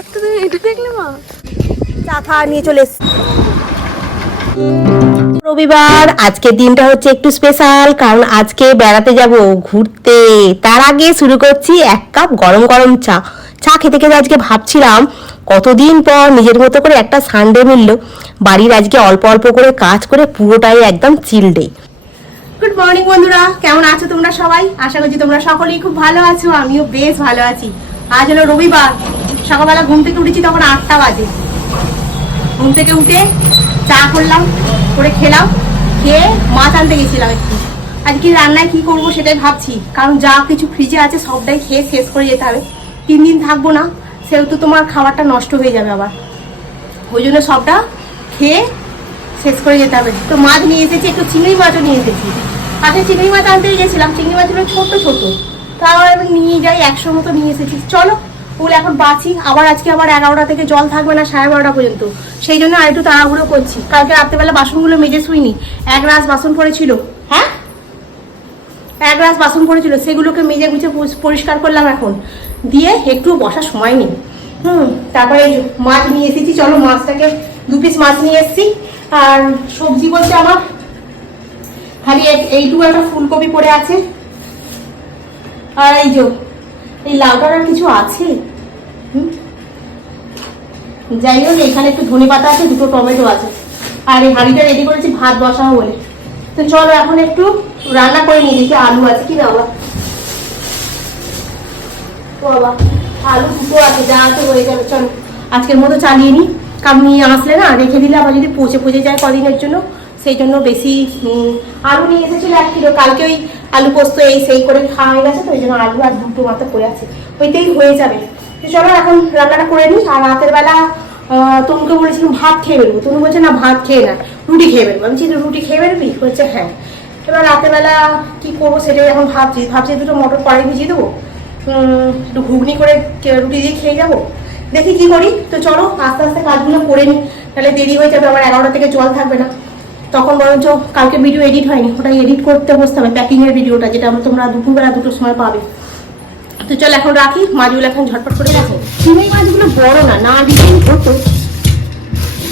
একটা তুমি এটা দেখলে মা। চা খাওয়া নিয়ে চলে রবিবার আজকের দিনটা হচ্ছে একটু স্পেশাল কারণ আজকে বেড়াতে যাব ঘুরতে। তার আগে শুরু করছি এক কাপ গরম গরম চা। চা খেতে খেতে আজকে ভাবছিলাম কতদিন পর নিজের মতো করে একটা সানডে মিলল। বাড়ির আজকে অল্প অল্প করে কাজ করে পুরোটাই একদম চিল ডে গুড মর্নিং বন্ধুরা কেমন আছো তোমরা সবাই? আশা করছি তোমরা সকলেই খুব ভালো আছো আমিও বেশ ভালো আছি। আজ হলো রবিবার। সকালবেলা ঘুম থেকে উঠেছি তখন আটটা বাজে। ঘুম থেকে উঠে চা করলাম, করে খেলাম, খেয়ে মাছ আনতে গেছিলাম একটু। আজকে রান্নায় কি করব সেটাই ভাবছি, কারণ যা কিছু ফ্রিজে আছে সবটাই খেয়ে শেষ করে যেতে হবে। তিন দিন থাকব না, সেহেতু তোমার খাবারটা নষ্ট হয়ে যাবে আবার। ওই জন্য সবটা খেয়ে শেষ করে যেতে হবে। তো মাছ নিয়ে এসেছি, একটু চিংড়ি মাছও নিয়ে এসেছি। পাশে চিংড়ি মাছ আনতে গেছিলাম, চিংড়ি মাছগুলো ছোট ছোট। তাও আমি নিয়ে যাই, একশো মতো নিয়ে এসেছি। চলো ওগুলো এখন বাঁচি, আবার আজকে আবার এগারোটা থেকে জল থাকবে না সাড়ে বারোটা পর্যন্ত। সেই জন্য আর একটু তাড়াহুড়ো করছি। কালকে রাত্রেবেলা বাসনগুলো মেজে শুইনি, এক রাস বাসন পড়েছিল। হ্যাঁ? এক গ্লাস বাসন পড়েছিল, সেগুলোকে মেজে গুছে পরিষ্কার করলাম এখন। দিয়ে একটু বসার সময় নেই। হুম, তারপরে মাছ নিয়ে এসেছি, চলো মাছটাকে দু পিস মাছ নিয়ে এসেছি। আর সবজি বলতে আমার খালি এইটুকু একটা ফুলকপি পড়ে আছে। আর এই যে, এই লাউটার আর কিছু আছে? যাই হোক, এখানে একটু ধনে পাতা আছে, দুটো টমেটো আছে। আর এই হাঁড়িটা রেডি করেছি, ভাত বসাবো বলে। তো চলো, এখন একটু রান্না করে নিয়ে দেখি আলু আছে কি না, বাবা। আলু দুটো আছে, যা আছে হয়ে যাবে, চলো। আজকের মতো চালিয়ে নিই কারণ নিয়ে আসলে না, রেখে দিলে আবার যদি পচে পচে যায় কদিনের জন্য, সেই জন্য বেশি আলু নিয়ে এসেছিল এক কিলো। কালকে ওই আলু পোস্ত এই সেই করে খাওয়া হয়ে গেছে, তো ওই জন্য আলু আর দুটো মাত্র পড়ে আছে। ওইটাই হয়ে যাবে। চলো এখন রান্নাটা করে নিই। আর রাতের বেলা তনুকে বলেছিলাম ভাত খেয়ে বেরবো। তনু বলছে না ভাত খেয়ে না রুটি খেয়ে বেরবো। আমি বলছি, রুটি খেয়ে বেরবি? বলছে হ্যাঁ। এবার রাতের বেলা কি করব সেটাই এখন ভাবছি। ভাবছি দুটো মটর কড়াই ভিজিয়ে দেবো। একটু ঘুগনি করে রুটি দিয়ে খেয়ে যাব। দেখি কি করি। তো চলো আস্তে আস্তে কাজগুলো করে নিই। তাহলে দেরি হয়ে যাবে আমার এগারোটা থেকে জল থাকবে না। তখন বরঞ্চ কালকে ভিডিও এডিট হয়নি। ওটা এডিট করতে বসতে হবে প্যাকিংয়ের ভিডিওটা যেটা তোমরা দুপুরবেলা দুটোর সময় পাবে। তো চল এখন রাখি, মাছগুলো এখন ঝটপট করে রাখো। চিংড়ি মাছগুলো বড় না না দিলেই হতো।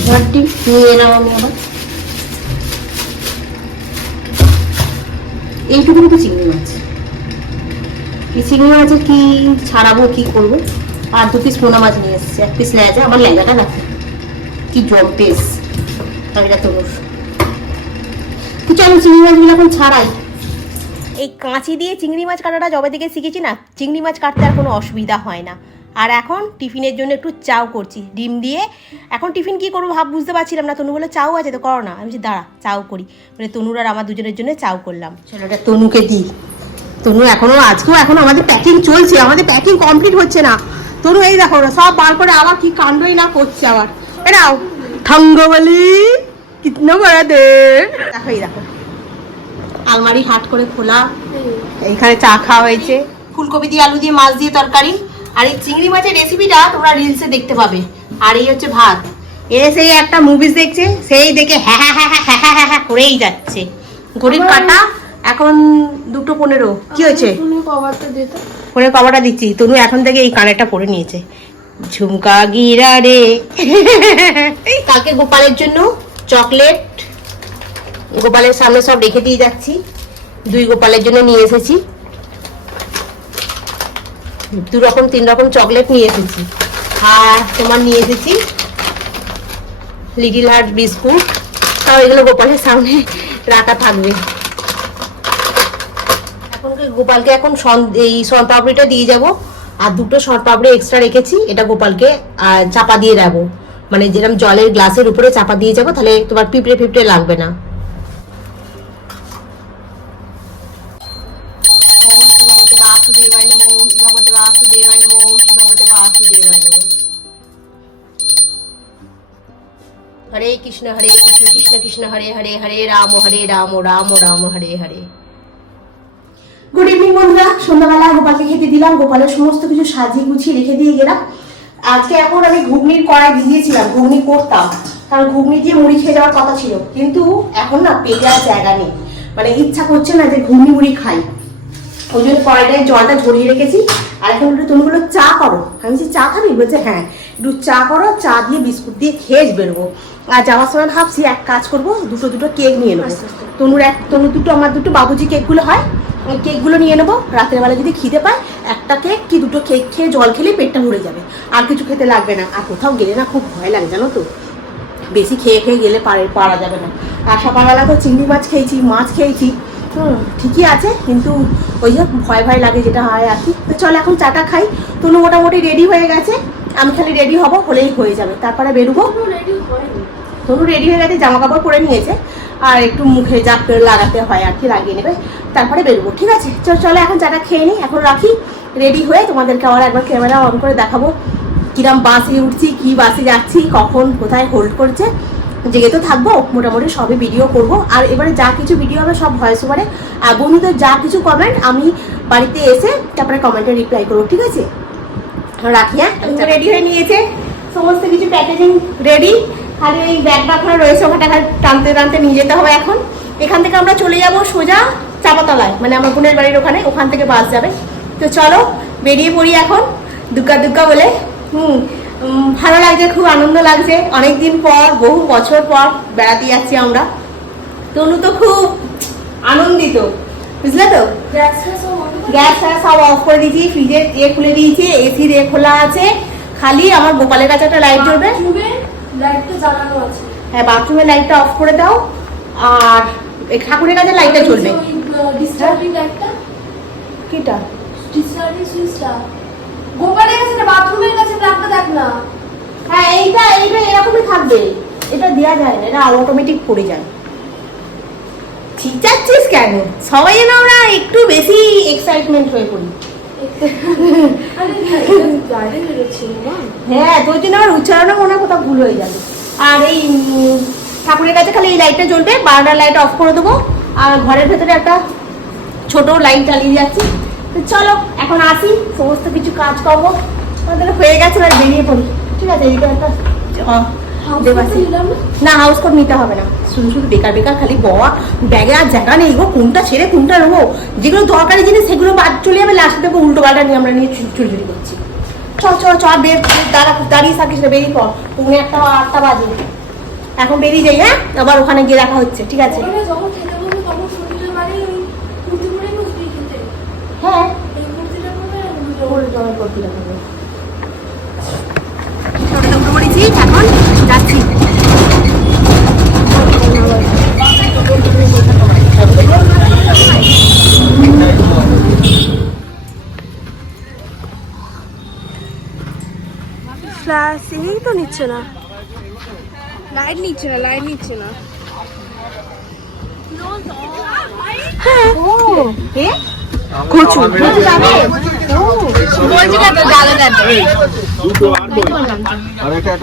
ঝটটি নিয়ে নাও আমি আবার। এইটুকু তো চিংড়ি মাছ। এই চিংড়ি মাছের কি ছাড়াবো, কি করব? আর দু পিস পোনা মাছ নিয়ে এসেছে, এক পিস লেজা, আমার লেজাটা রাখে কি জব পিস আমি এটা তো চলো, চিংড়ি মাছগুলো এখন ছাড়াই। এই কাঁচি দিয়ে চিংড়ি মাছ কাটাটা জবে থেকে শিখেছি না চিংড়ি মাছ কাটতে আর কোনো অসুবিধা হয় না। আর এখন টিফিনের জন্য একটু চাও করছি ডিম দিয়ে। এখন টিফিন কি করব ভাব বুঝতে পারছিলাম না তনু বলে চাও আছে তো করো না। আমি বলছি দাঁড়া চাও করি। মানে তনুর আর আমার দুজনের জন্য চাও করলাম। চলো এটা তনুকে দিই। তনু এখনও আজকেও এখন আমাদের প্যাকিং চলছে আমাদের প্যাকিং কমপ্লিট হচ্ছে না। তনু এই দেখো না সব বার করে আবার কি কাণ্ডই না করছে আবার। এরাও ঠঙ্গবলি কিতনা বড়া দে দেখো এই দেখো। আলমারি হাট করে খোলা। এইখানে চা খাওয়া হয়েছে। ফুলকপি দিয়ে আলু দিয়ে মাছ দিয়ে তরকারি। আর এই চিংড়ি মাছের রেসিপিটা তোমরা রিলসে দেখতে পাবে। আর এই হচ্ছে ভাত। এ সেই একটা মুভিজ দেখছে সেই দেখে হ্যাঁ হ্যাঁ হ্যাঁ হ্যাঁ হ্যাঁ হ্যাঁ হ্যাঁ করেই যাচ্ছে। ঘড়ির কাটা এখন দুটো পনেরো। কি হয়েছে? ফোনের কভারটা দিচ্ছি। তনু এখন থেকে এই কানেরটা পরে নিয়েছে। ঝুমকা গিরা রে। কালকে গোপালের জন্য চকলেট গোপালের সামনে সব রেখে দিয়ে যাচ্ছি। দুই গোপালের জন্য নিয়ে এসেছি। দু রকম, তিন রকম চকলেট নিয়ে এসেছি। আর তোমার নিয়ে এসেছি লিটিল হার্ট বিস্কুট তাও এগুলো গোপালের সামনে রাখা থাকবে। এখন গোপালকে এখন এই সন পাপড়িটা দিয়ে যাব। আর দুটো সন পাপড়ি এক্সট্রা রেখেছি, এটা গোপালকে চাপা দিয়ে দেবো মানে যেরকম জলের গ্লাসের উপরে চাপা দিয়ে যাব, তাহলে তোমার পিঁপড়ে পিঁপড়ে লাগবে না। নমঃ হরে কৃষ্ণ হরে কৃষ্ণ কৃষ্ণ কৃষ্ণ হরে হরে হরে রাম হরে রাম রাম রাম হরে হরে গুড ইভিনিং বন্ধুরা। সন্ধ্যাবেলা গোপালকে খেতে দিলাম। গোপালের সমস্ত কিছু সাজিয়ে গুছিয়ে রেখে দিয়ে গেলাম। আজকে এখন আমি ঘুগনির কড়াই ভিজিয়েছিলাম, ঘুগনি করতাম। কারণ ঘুগনি দিয়ে মুড়ি খেয়ে যাওয়ার কথা ছিল। কিন্তু এখন না পেটে আর জায়গা নেই। মানে ইচ্ছা করছে না যে ঘুগনি মুড়ি খাই। ওই জন্য কড়াইটায় জলটা ঝরিয়ে রেখেছি। আর এখন একটু তুমি বলো চা করো। আমি বলছি চা খাবি? বলছে হ্যাঁ। একটু চা করো চা দিয়ে বিস্কুট দিয়ে খেয়ে বেরোবো আর যাওয়ার সময় ভাবছি এক কাজ করব দুটো দুটো কেক নিয়ে নেব। তনুর এক তনু দুটো আমার দুটো বাবুজি কেকগুলো হয়। ওই কেকগুলো নিয়ে নেব। রাতের বেলা যদি খিদে পায় একটা কেক কি দুটো কেক খেয়ে জল খেলে পেটটা ভরে যাবে। আর কিছু খেতে লাগবে না। আর কোথাও গেলে না খুব ভয় লাগে জানো তো? বেশি খেয়ে খেয়ে গেলে পারে পারা যাবে না। আর সকালবেলা তো চিংড়ি মাছ খেয়েছি মাছ খেয়েছি। হুম ঠিকই আছে কিন্তু ওই যে ভয় ভয় লাগে যেটা হয় আর কি। তো চল এখন চাটা খাই। তনু মোটামুটি রেডি হয়ে গেছে। আমি খালি রেডি হব হলেই হয়ে যাবে। তারপরে বেরোবো। তনু রেডি হয়ে গেছে জামা কাপড় পরে নিয়েছে। আর একটু মুখে যা লাগাতে হয় আর কি লাগিয়ে নেবে। তারপরে বেরোবো ঠিক আছে? চল চলো এখন চাটা খেয়ে নিই এখন রাখি। রেডি হয়ে তোমাদেরকে আবার একবার ক্যামেরা অন করে দেখাবো। কিরম বাসে উঠছি কি বাসে যাচ্ছি কখন কোথায় হোল্ড করছে। জেগে তো থাকব মোটামুটি সবই ভিডিও করব। আর এবারে যা কিছু ভিডিও হবে সব ভয়েস ওভারে আর বন্ধুদের যা কিছু কমেন্ট আমি বাড়িতে এসে তারপরে কমেন্টে রিপ্লাই করব ঠিক আছে? রাখি হ্যাঁ? রেডি হয়ে নিয়েছে। সমস্ত কিছু প্যাকেজিং রেডি খালি এই ব্যাগ বাঁধা রয়েছে ওখানটা খালি টানতে টানতে নিয়ে যেতে হবে এখন। এখান থেকে আমরা চলে যাব সোজা চাপাতলায় মানে আমার বোনের বাড়ির ওখানে ওখান থেকে বাস যাবে। তো চলো বেরিয়ে পড়ি এখন দুগ্গা দুগ্গা বলে। হুম ভালো লাগছে খুব আনন্দ লাগছে। অনেক দিন পর বহু বছর পর বেড়াতে যাচ্ছি আমরা। তনু তো খুব আনন্দিত বুঝলে তো? গ্যাস ফ্যাস সব অফ করে দিয়েছি ফ্রিজের এ খুলে দিয়েছি এসির এ খোলা আছে। খালি আমার গোপালের কাছে একটা লাইট জ্বলবে। হ্যাঁ বাথরুমের লাইটটা অফ করে দাও। আর এই ঠাকুরের কাছে লাইটটা জ্বলবে। লাইটটা কিটা? ডিস্টার্বিং সুইচটা গোপালের কাছে না বাথরুমের কাছে প্লাগটা দেখ হ্যাঁ এইটা এইটা এরকমই থাকবে। এটা দেওয়া যায় না, এটা অটোমেটিক পড়ে যায়। চিচাচ্ছিস কেন? সবাই যেন আমরা একটু বেশি এক্সাইটমেন্ট হয়ে পড়ি। হ্যাঁ তোর জন্য আমার উচ্চারণও মনে কোথাও ভুল হয়ে যাবে। আর এই ঠাকুরের কাছে খালি এই লাইটটা জ্বলবে বারোটা লাইট অফ করে দেবো। আর ঘরের ভেতরে একটা ছোট লাইট চালিয়ে যাচ্ছি তো চলো, এখন আসি, সমস্ত কিছু কাজ করব হয়ে গেছে এবার বেরিয়ে পড়ি। ঠিক আছে এইদিকে একটা না? হাউস কোট নিতে হবে না। শুধু শুধু বেকার বেকার খালি বওয়া ব্যাগে আর জায়গা নেই গো। কোনটা ছেড়ে কোনটা নেব? যেগুলো দরকারি জিনিস সেগুলো বাদ চলে যাবে লাস্টে দেখব উল্টো পাল্টা নিয়ে আমরা নিয়ে চুরি করছি। চ চ চ বের দাঁড়া দাঁড়িয়ে থাকিস না বেরিয়ে পড়। পৌনে একটা আটটা বাজে। এখন বেরিয়ে যাই হ্যাঁ? আবার ওখানে গিয়ে দেখা হচ্ছে ঠিক আছে? ওখানে নিচ্ছে না। লাইট নিচ্ছে না লাইট নিচ্ছে না। কে? কচু। বলছি না। আর আর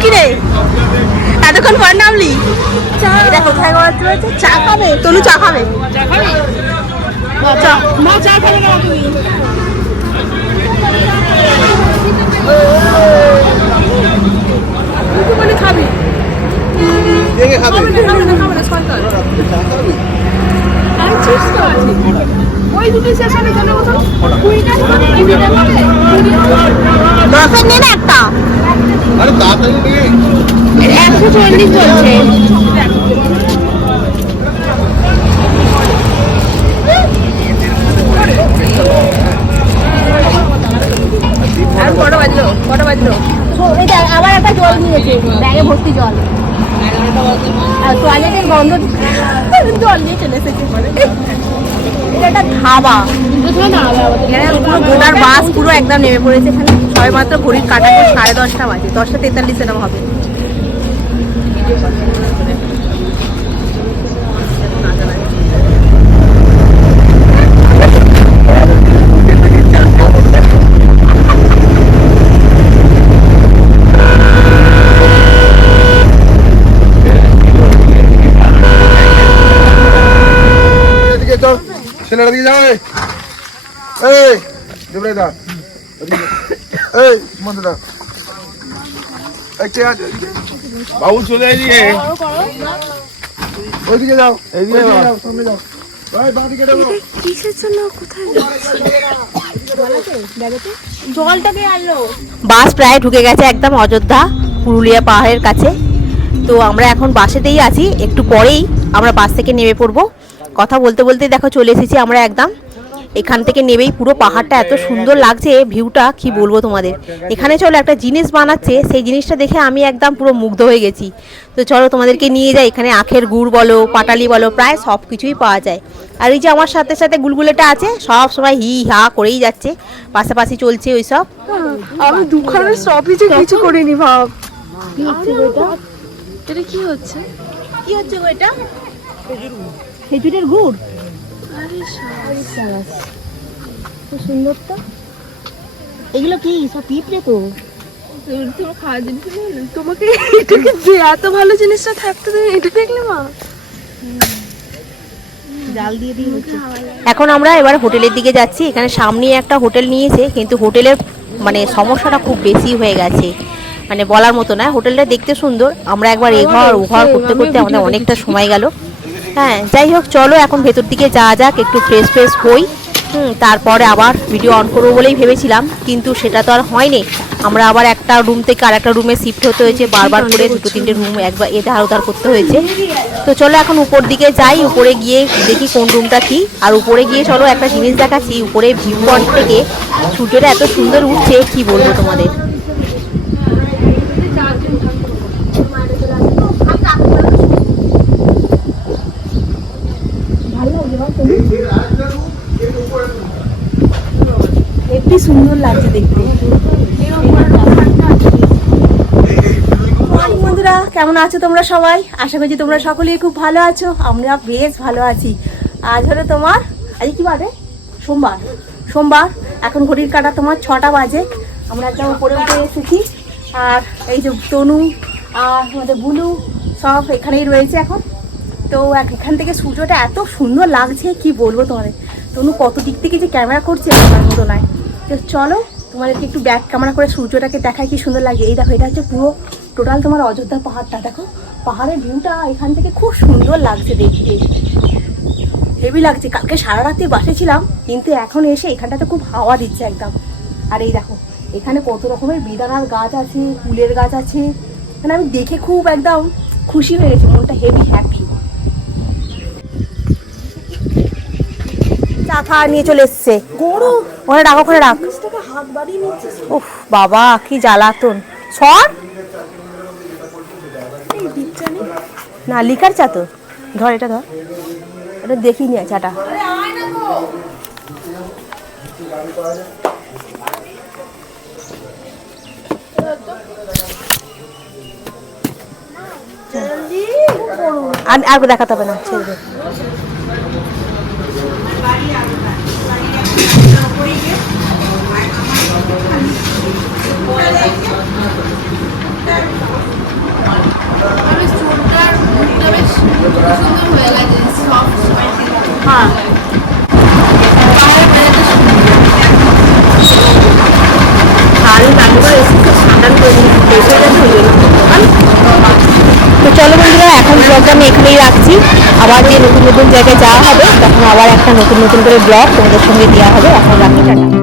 কি রে এতক্ষণ পর নামলি এটা কোথায় চা খাবে তনু চা খাবে চা খাবে না তুমি মানে খাবি দেখে খাবে হবে জলের বোতল কুড়িটা কুড়িটা করে দশের নেবে একটা আরে তাড়াতাড়ি নিয়ে একশো চল্লিশ বলছে আর কটা বাজলো। কটা বাজলো আবার একটা জল নিয়েছে, ব্যাগে ভর্তি জল। টয়লেটের পুরো একদম নেমে পড়েছে। এখানে সবে মাত্র ঘড়ির কাটা সাড়ে দশটা বাজে। দশটা তেতাল্লিশ এরকম হবে। ছেলেটা দিকে যাও এই। দা এই মন্দা? বাবু চলে এদিকে ওইদিকে যাও এদিকে যাও সামনে যাও বাস প্রায় ঢুকে গেছে একদম অযোধ্যা পুরুলিয়া পাহাড়ের কাছে। তো আমরা এখন বাসেতেই আছি একটু পরেই আমরা বাস থেকে নেমে পড়ব। কথা বলতে বলতে দেখো চলে এসেছি আমরা একদম। এখান থেকে নেবেই পুরো পাহাড়টা এত সুন্দর লাগছে ভিউটা কি বলব তোমাদের। এখানে চলো একটা জিনিস বানাচ্ছে সেই জিনিসটা দেখে আমি একদম পুরো মুগ্ধ হয়ে গেছি। তো চলো তোমাদেরকে নিয়ে যাই এখানে আখের গুড় বলো পাটালি বলো প্রায় সব কিছুই পাওয়া যায়। আর এই যে আমার সাথে সাথে গুলগুলেটা আছে সব সময় হি হা করেই যাচ্ছে পাশাপাশি চলছে ওই সব আমি দুখানে স্টপেজে কিছু করিনি ভাব। এটা কি হচ্ছে? কি হচ্ছে গো এটা? খেজুরের গুড়? সুন্দর তো। এগুলো কি সব পিঁপড়ে তো? তোমাকে এটাকে এত ভালো জিনিসটা থাকতে এটা দেখলে মা? জাল দিয়ে দিয়ে এখন আমরা এবার হোটেলের দিকে যাচ্ছি। এখানে সামনেই একটা হোটেল নিয়েছে কিন্তু হোটেলের মানে সমস্যাটা খুব বেশি হয়ে গেছে। মানে বলার মতো না হোটেলটা দেখতে সুন্দর। আমরা একবার এ ঘর ও ঘর করতে করতে আমাদের অনেকটা সময় গেল। হ্যাঁ যাই হোক, চলো এখন ভেতর দিকে যাওয়া যাক, একটু ফ্রেশ ফ্রেশ হই। হুম, তারপরে আবার ভিডিও অন করব বলেই ভেবেছিলাম, কিন্তু সেটা তো আর হয়নি। আমরা আবার একটা রুম থেকে আর একটা রুমে শিফট হতে হয়েছে, বারবার করে দুটো তিনটে রুম একবার এধার ওধার করতে হয়েছে। তো চলো এখন উপর দিকে যাই, উপরে গিয়ে দেখি কোন রুমটা কি। আর উপরে গিয়ে চলো একটা জিনিস দেখাচ্ছি, উপরে ভিউ পয়েন্ট থেকে সূর্যটা এত সুন্দর উঠছে, কি বলব তোমাদের? সুন্দর লাগছে দেখতে। কেমন আছো তোমরা সবাই? আশা করছি তোমরা সকলেই খুব ভালো আছো আমরা বেশ ভালো আছি। আজ হলো তোমার, আজ কি বাজে? সোমবার। সোমবার, এখন ঘড়ির কাটা তোমার ছটা বাজে। আমরা একদম উপরে উঠে এসেছি। আর এই যে তনু আর আমাদের বুলু সব এখানেই রয়েছে এখন। তো এখান থেকে সূর্যটা এত সুন্দর লাগছে, কি বলব তোমাদের? তনু কত দিক থেকে যে ক্যামেরা করছে আমার মতো নয়। তো চলো, তোমাদেরকে একটু ব্যাক ক্যামেরা করে সূর্যটাকে দেখায় কি সুন্দর লাগে। এই দেখো, এটা হচ্ছে পুরো টোটাল তোমার অযোধ্যা পাহাড়টা। দেখো, পাহাড়ের ভিউটা এখান থেকে খুব সুন্দর লাগছে দেখতে। হেভি লাগছে। কালকে সারা রাতে বাসে ছিলাম, কিন্তু এখন এসে এখানটাতে খুব হাওয়া দিচ্ছে একদম। আর এই দেখো, এখানে কত রকমের বেদানার গাছ আছে, ফুলের গাছ আছে। মানে আমি দেখে খুব একদম খুশি হয়ে গেছি, মনটা হেভি হ্যাপি খাওয়া নিয়ে চলে এসছে। ওখানে রাখ ওখানে রাখ। উফ বাবা কি জ্বালাতন। সর। না লিকার চা তো। ধর এটা ধর। এটা দেখিনি চাটা। আর আর দেখাতে হবে না ছেড়ে দে হ্যাঁ আর রান্নাঘর এসে স্নান করে ফ্রেশ হয়ে গেছে ওই জন্য তো চলো বন্ধুরা এখন আমি এখানেই রাখছি। আবার যে নতুন নতুন জায়গায় যাওয়া হবে, তখন আবার একটা নতুন নতুন করে ব্লগ তোমাদের সঙ্গে দেওয়া হবে। এখন রাখি, টাটা।